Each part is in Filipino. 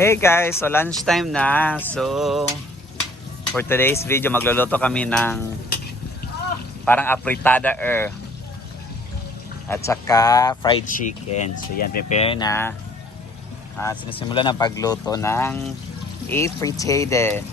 Hey guys, so lunchtime na. So for today's video, magluluto kami ng parang apritada at saka fried chicken. So yan, prepare na. At sinisimula ng pagluto ng apritada.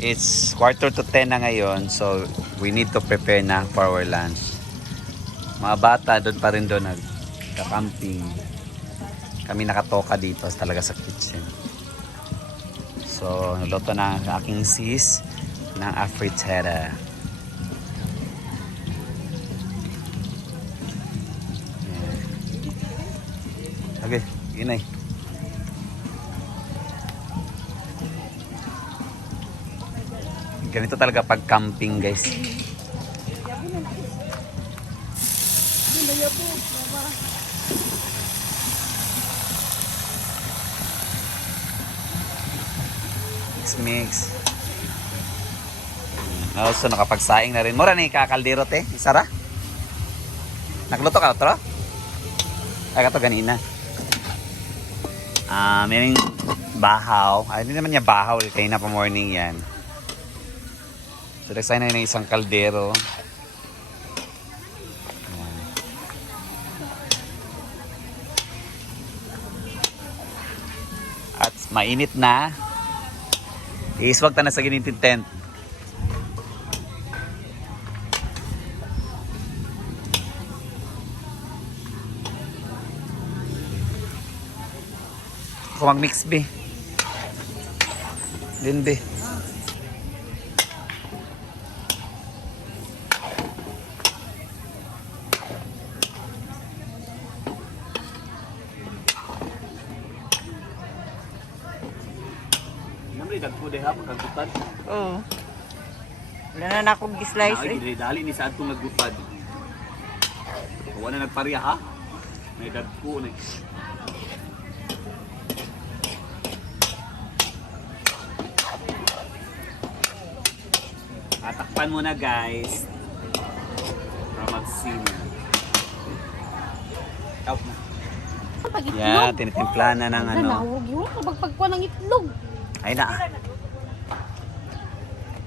It's 9:45 na ngayon, so we need to prepare na for our lunch. Mga bata doon pa rin doon nagka-camping. Kami nakatoka dito talaga sa kitchen. So niluto na ang aking sis ng apritada. Okay, yun ay. Ganito talaga pag camping, guys. Mix. Also, nakapagsaing na rin. Mura na yung kakaldero, te. Isara? Nagluto ka, otro? Ay, kato ganina. May bahaw. Ay, hindi naman niya bahaw. Kaya na pa morning yan. So, nagsay na yun ng isang kaldero. Ayan. At mainit na. Iswag ta na sa giniting tent. Ako mag-mix, be. Din, be. Dagko deha pagkagutad. Oo. Wala na akong slice eh. Dali ni sa atong nagutad. Wala na nagpariya ha. May dagko na. Atakpan mo na guys. Para mag-sino. Out na. Yeah, tinitimpla na ng ano. Nanawag yun. Kapagpagkuha ng itlog. Ay na.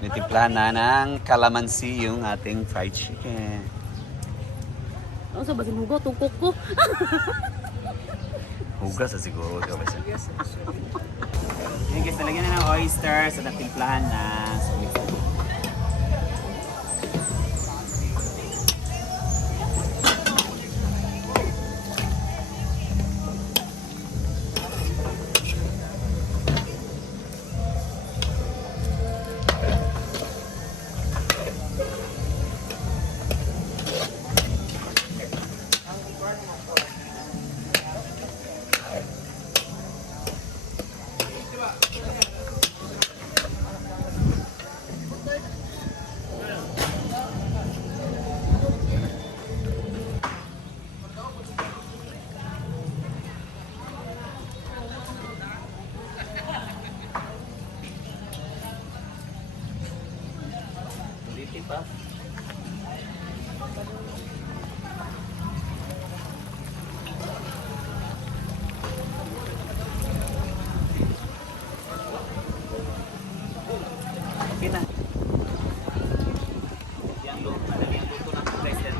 Nitimpla na ng calamansi yung ating fried chicken. Ano sa basin hugo? Tungkok ko. Hugas sa siguro. Yan guys, nalagyan na ng oysters at natimplahan na. So, pa. Okay na. Yan luto ng president.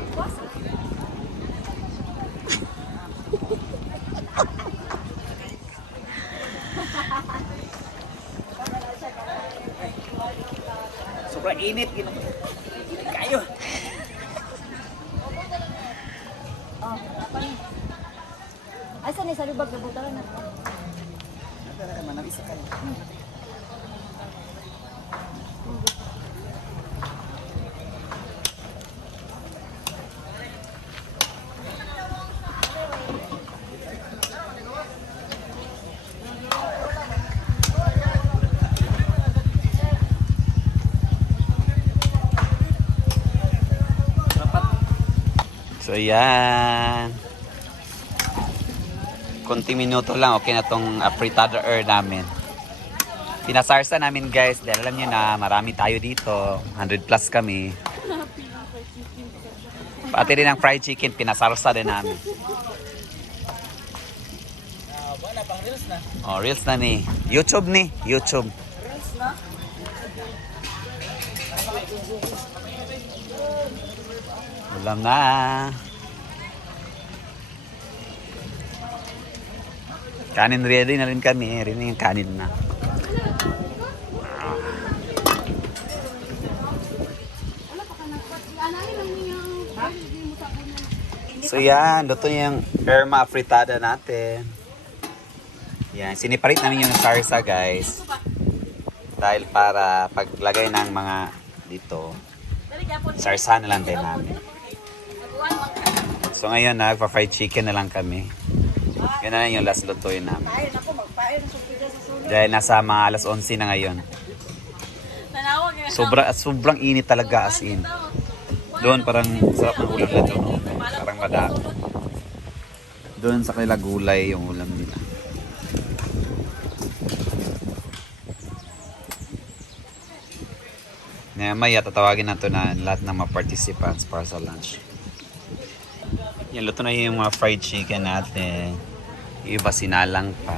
Sobrang init, init kayo. Oh, apa ni? Asa ni sa lubag na butaran na? Nagdala naman ng isa ka. So yan. Kunting minuto lang, okay na tong apritada namin. Pinasarsa namin guys, dahil alam nyo na marami tayo dito. 100 plus kami. Pati rin ang fried chicken, pinasarsa din namin. Wala pang reels na. Oh, reels na ni. YouTube ni. YouTube. Reels na? Ulam na. Kanin ready na rin kami. Rin yung kanin na. So yan, luto yung erma fritada natin. Yan, siniparit namin yung sarsa guys. Dahil para paglagay ng mga dito, sarsa na lang din namin. So ngayon, nagpa-fried chicken na lang kami. Yan na lang yung last lutuin namin. Pain ako, magpain. Sumpida sa sulod. Dahil nasa mga alas 11 na ngayon. Sobrang init talaga as in. Doon parang sarap ng ulam nito. No? Parang madami. Doon sa kanila gulay yung ulam nila. Maya tatawagin nato na lahat ng mga participants para sa lunch. Yan, luto na yung mga fried chicken natin. Yung iba sinalang pa.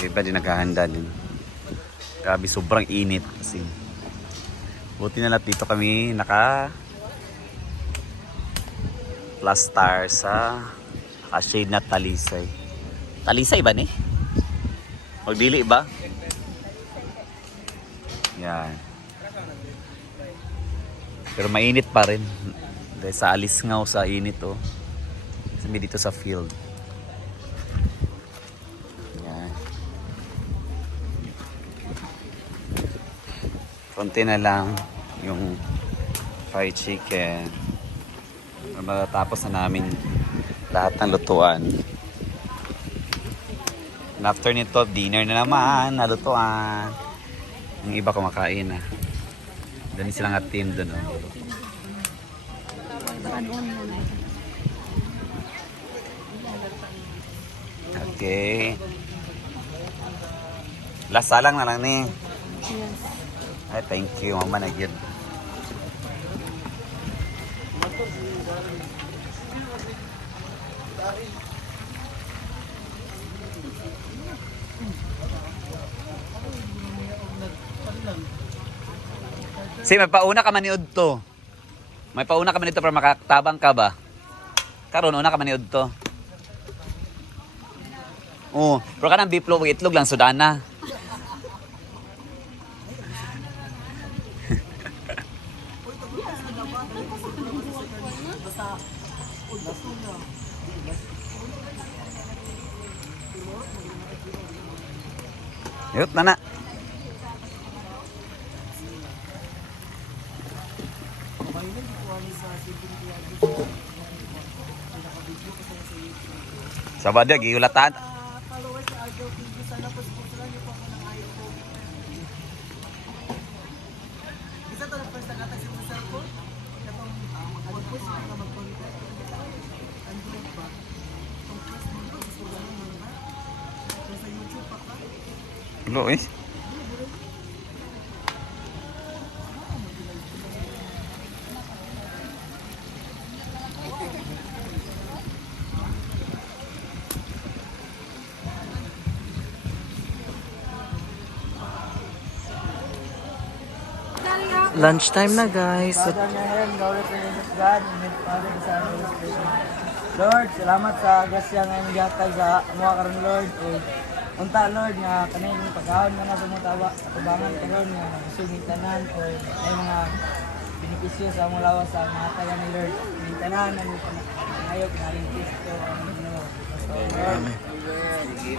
Yung iba din naghahanda din. Grabe, sobrang init kasi. Buti na lang dito kami naka plastar sa shade na talisay. Talisay ba ni? Magdili ba? Yan. Pero mainit pa rin. Dahil sa alisngaw sa init oh. Sabi dito sa field. Yan. Konti na lang yung fried chicken. Matatapos na namin lahat ng lutuan. And after nito, dinner na naman, nalutuan. Yung iba kumakain na. Dami silang at team doon. Oh. Okay. Last salang na lang ni. Ay, thank you. Mama na yun. Si, may pauna ka maniud to. May pauna ka manito para makatabang ka ba? Karon una ka maniud to. Oh, pero ka ng beef loaf, itlog lang, sudana. Yut na na. Sabado, giulatan. Followers sa Arjo TV. Sana po sponsoran niyo po ako ng ayaw ko. Isa to na first na katag sa cellphone. Katong mag-post ka mag-contact. Android ba? Itong first mo ko sa mga mga. So sa YouTube pa ka. Hello eh. Lunchtime na guys. Father in heaven, glory to you, God, and with Father, the Son, and the Holy Spirit. Lord, salamat sa grasya nga yung gatag sa mga karon Lord. O, unta Lord, nga kanay yung pagkaon nga na sumutawa sa tubangan karon nga nagsugit tanan o ay mga benepisyo sa mga lawas sa mga taga ni Lord. Yung tanan, ang panayok, naling Kristo, ang Ginoo. So, Lord,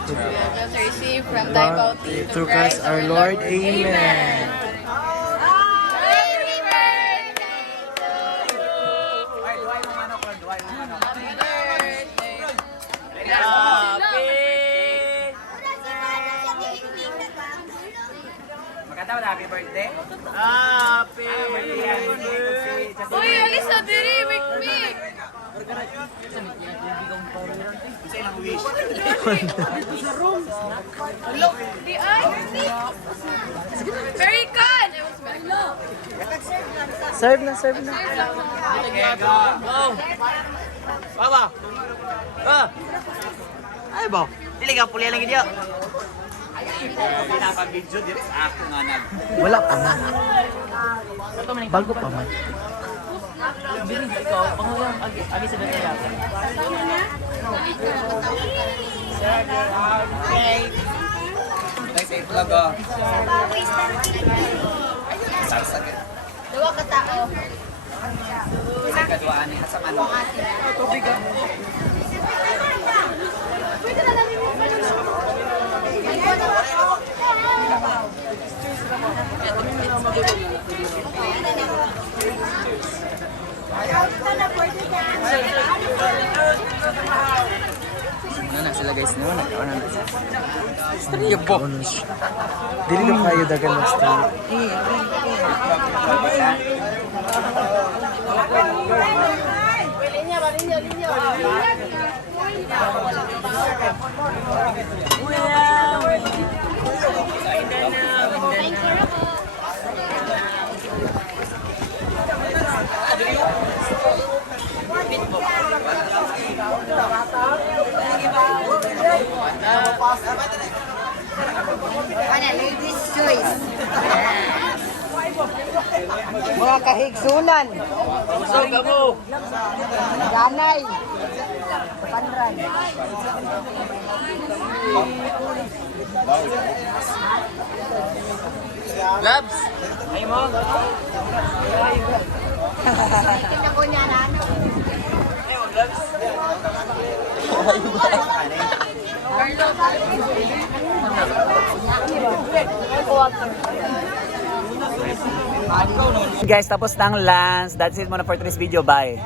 Let us receive from thy bounty Through Christ our Lord. Amen. Happy birthday. Uy, alis na diri, mikmik! Hello, di ay? Very good! Serve na, serve na. Ay ba? Dili ka puli lang gid. Pinapag-video dito sa ako nga nag. Wala pa man. Bago pa man. Ay, sa vlog oh. Sarsagin. Dua ka tao. Sa kaduaan niya sa manok. Ano na sila guys no? Nagkaon na sila. Straight po. Dili ka kayo dagan na straight. Ano, ladies choice. Mga kahigsunan. Usog ka mo. Ganay. Panran. Labs. Ay mo. Kita ko niya na ano. Guys, tapos na ang lunch. That's it muna for today's video. Bye.